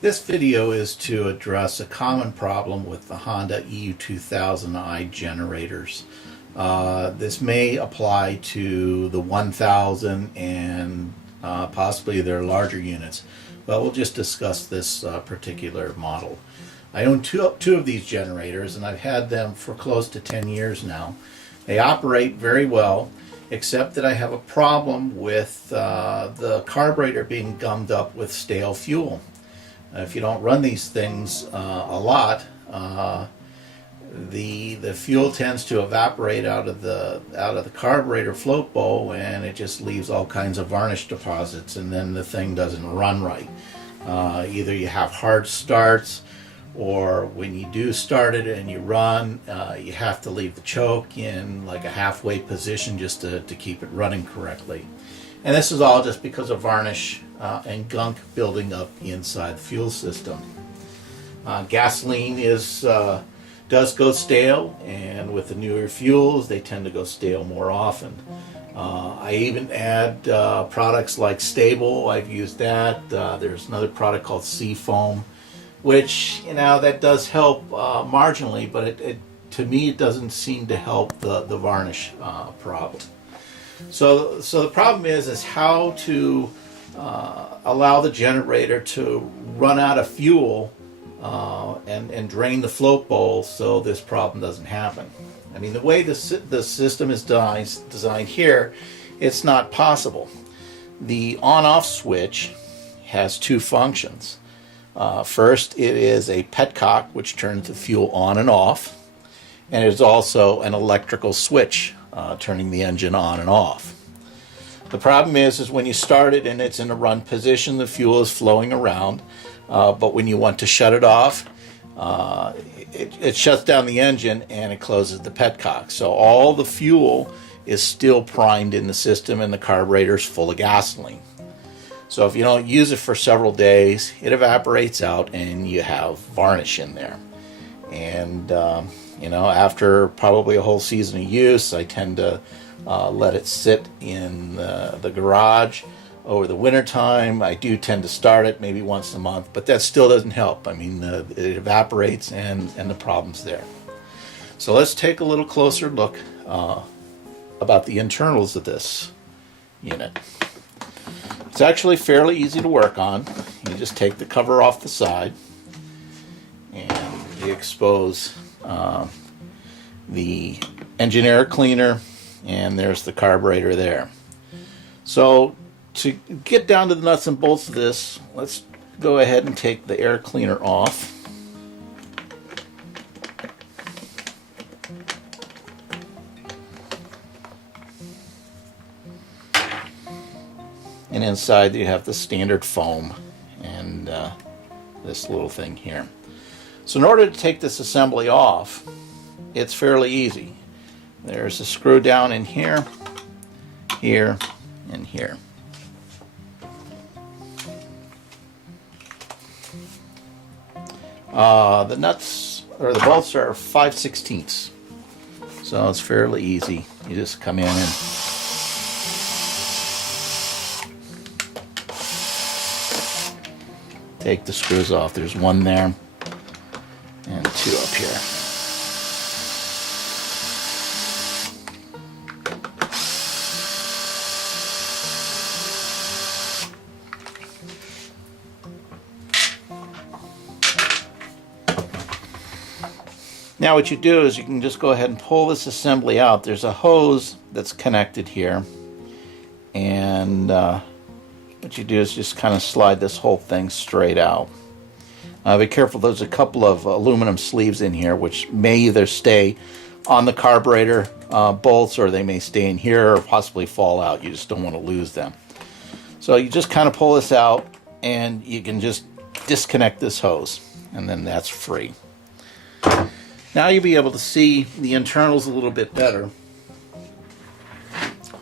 This video is to address a common problem with the Honda EU2000i generators. This may apply to the 1000 and possibly their larger units, but we'll just discuss this particular model. I own two of these generators, and I've had them for close to 10 years now. They operate very well, except that I have a problem with the carburetor being gummed up with stale fuel. If you don't run these things a lot, the fuel tends to evaporate out of the carburetor float bowl, and it just leaves all kinds of varnish deposits, and then the thing doesn't run right. Either you have hard starts, or when you do start it and you run, you have to leave the choke in like a halfway position just to keep it running correctly. And this is all just because of varnish and gunk building up inside the fuel system. Gasoline does go stale, and with the newer fuels they tend to go stale more often. I even add products like Stable. I've used that. There's another product called Seafoam, which, that does help marginally, but to me it doesn't seem to help the varnish problem. So the problem is how to allow the generator to run out of fuel and drain the float bowl so this problem doesn't happen. I mean, the way the system is designed here, it's not possible. The on-off switch has two functions. First, it is a petcock, which turns the fuel on and off, and it is also an electrical switch turning the engine on and off. The problem is when you start it and it's in a run position, the fuel is flowing around, but when you want to shut it off, it shuts down the engine and it closes the petcock. So all the fuel is still primed in the system, and the carburetor is full of gasoline. So if you don't use it for several days, it evaporates out and you have varnish in there. And after probably a whole season of use, I tend to let it sit in the garage over the winter time. I do tend to start it maybe once a month, but that still doesn't help. I mean, it evaporates and the problem's there. So let's take a little closer look about the internals of this unit. It's actually fairly easy to work on. You just take the cover off the side and you expose the engine air cleaner, and there's the carburetor there. So to get down to the nuts and bolts of this, let's go ahead and take the air cleaner off. And inside you have the standard foam and this little thing here. So in order to take this assembly off, it's fairly easy. There's a screw down in here, here, and here. The nuts or the bolts are 5/16, so it's fairly easy. You just come in and take the screws off. There's one there and two up here. Now what you do is you can just go ahead and pull this assembly out. There's a hose that's connected here, and what you do is just kind of slide this whole thing straight out. Be careful, there's a couple of aluminum sleeves in here which may either stay on the carburetor bolts, or they may stay in here or possibly fall out. You just don't want to lose them. So you just kind of pull this out and you can just disconnect this hose, and then that's free. Now you'll be able to see the internals a little bit better,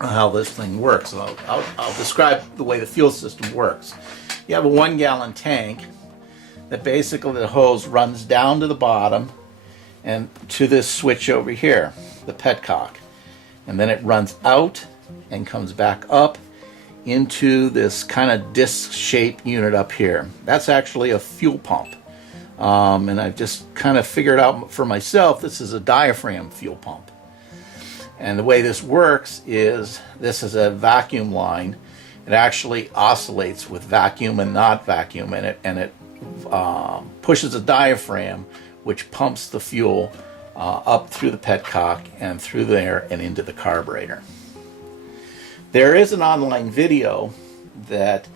how this thing works. I'll describe the way the fuel system works. You have a 1-gallon tank that basically the hose runs down to the bottom and to this switch over here, the petcock, and then it runs out and comes back up into this kind of disc-shaped unit up here. That's actually a fuel pump. And I've just kind of figured out for myself this is a diaphragm fuel pump. And the way this works is this is a vacuum line. It actually oscillates with vacuum and not vacuum, and it pushes a diaphragm which pumps the fuel up through the petcock and through there and into the carburetor. There is an online video that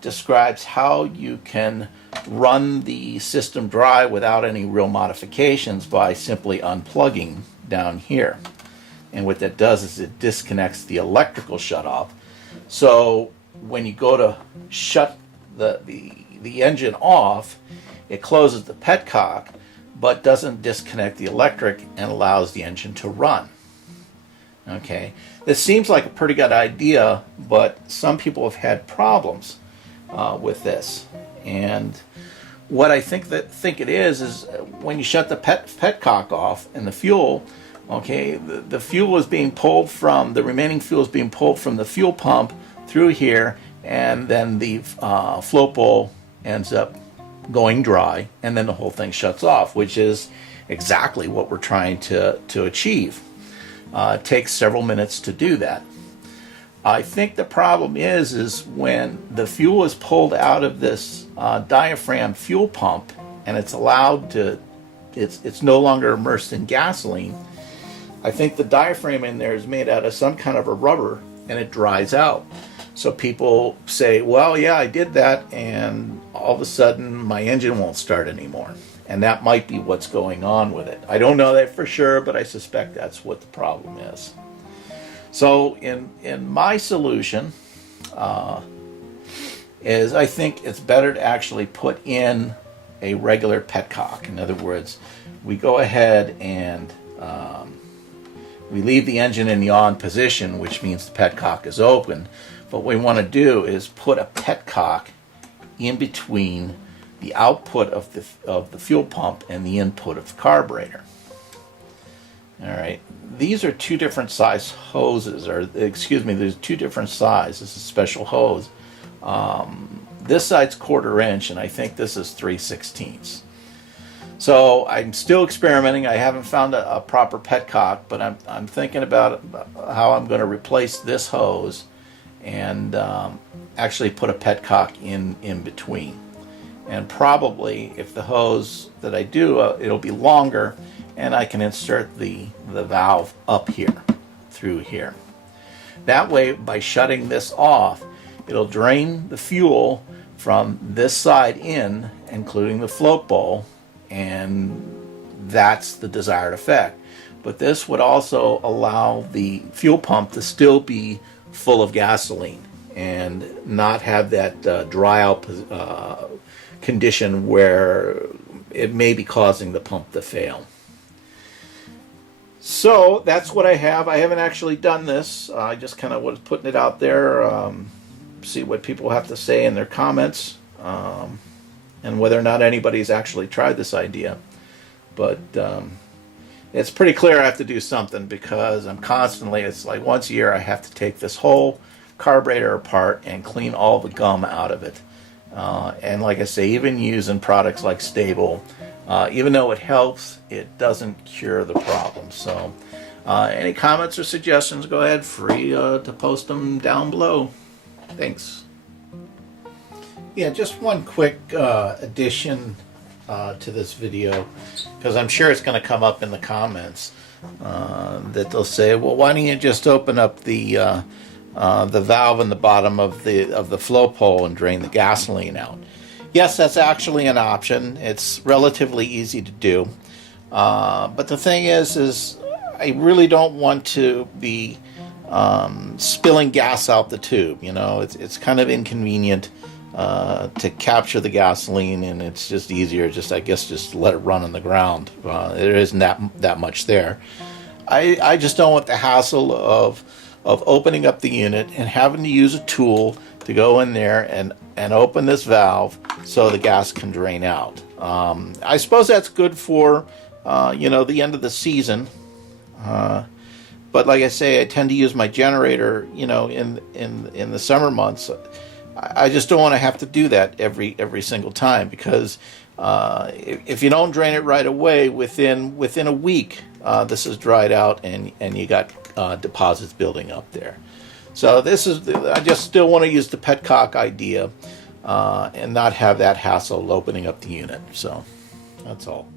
describes how you can run the system dry without any real modifications by simply unplugging down here. And what that does is it disconnects the electrical shutoff. So when you go to shut the engine off, it closes the petcock, but doesn't disconnect the electric and allows the engine to run. Okay, this seems like a pretty good idea, but some people have had problems with this. And what I think it is when you shut the petcock off and the fuel, okay, the fuel is being pulled from, the remaining fuel is being pulled from the fuel pump through here, and then the float bowl ends up going dry, and then the whole thing shuts off, which is exactly what we're trying to achieve. It takes several minutes to do that. I think the problem is when the fuel is pulled out of this diaphragm fuel pump and it's allowed to, it's no longer immersed in gasoline. I think the diaphragm in there is made out of some kind of a rubber and it dries out. So people say, well, yeah, I did that, and all of a sudden my engine won't start anymore. And that might be what's going on with it. I don't know that for sure, but I suspect that's what the problem is. So in my solution is I think it's better to actually put in a regular petcock. In other words, we go ahead and we leave the engine in the on position, which means the petcock is open. But what we want to do is put a petcock in between the output of the fuel pump and the input of the carburetor. All right, these are two different size hoses, or excuse me, there's two different sizes. This is a special hose. This side's 1/4 inch, and I think this is 3/16. So I'm still experimenting. I haven't found a proper petcock, but I'm thinking about how I'm going to replace this hose and actually put a petcock in between. And probably if the hose that I do, it'll be longer, and I can insert the valve up here through here. That way, by shutting this off, it'll drain the fuel from this side in, including the float bowl, and that's the desired effect. But this would also allow the fuel pump to still be full of gasoline and not have that dry out condition where it may be causing the pump to fail. So that's what I have. I haven't actually done this. I just kind of was putting it out there, see what people have to say in their comments, and whether or not anybody's actually tried this idea. But it's pretty clear I have to do something, because I'm constantly, it's like once a year I have to take this whole carburetor apart and clean all the gum out of it. And like I say, even using products like Stable, even though it helps, it doesn't cure the problem. So any comments or suggestions, go ahead, free to post them down below. Thanks. Yeah, just one quick addition to this video, because I'm sure it's going to come up in the comments that they'll say, well, why don't you just open up the valve in the bottom of the flow pole and drain the gasoline out? Yes, that's actually an option. It's relatively easy to do, but the thing is I really don't want to be spilling gas out the tube. You know, it's kind of inconvenient to capture the gasoline, and it's just easier I guess just let it run on the ground. There isn't that much there. I just don't want the hassle of opening up the unit and having to use a tool to go in there and open this valve so the gas can drain out. I suppose that's good for the end of the season, But like I say, I tend to use my generator, you know, in the summer months. I just don't want to have to do that every single time, because if you don't drain it right away, within a week, this is dried out, and you got deposits building up there. So I just still want to use the petcock idea, and not have that hassle opening up the unit. So that's all.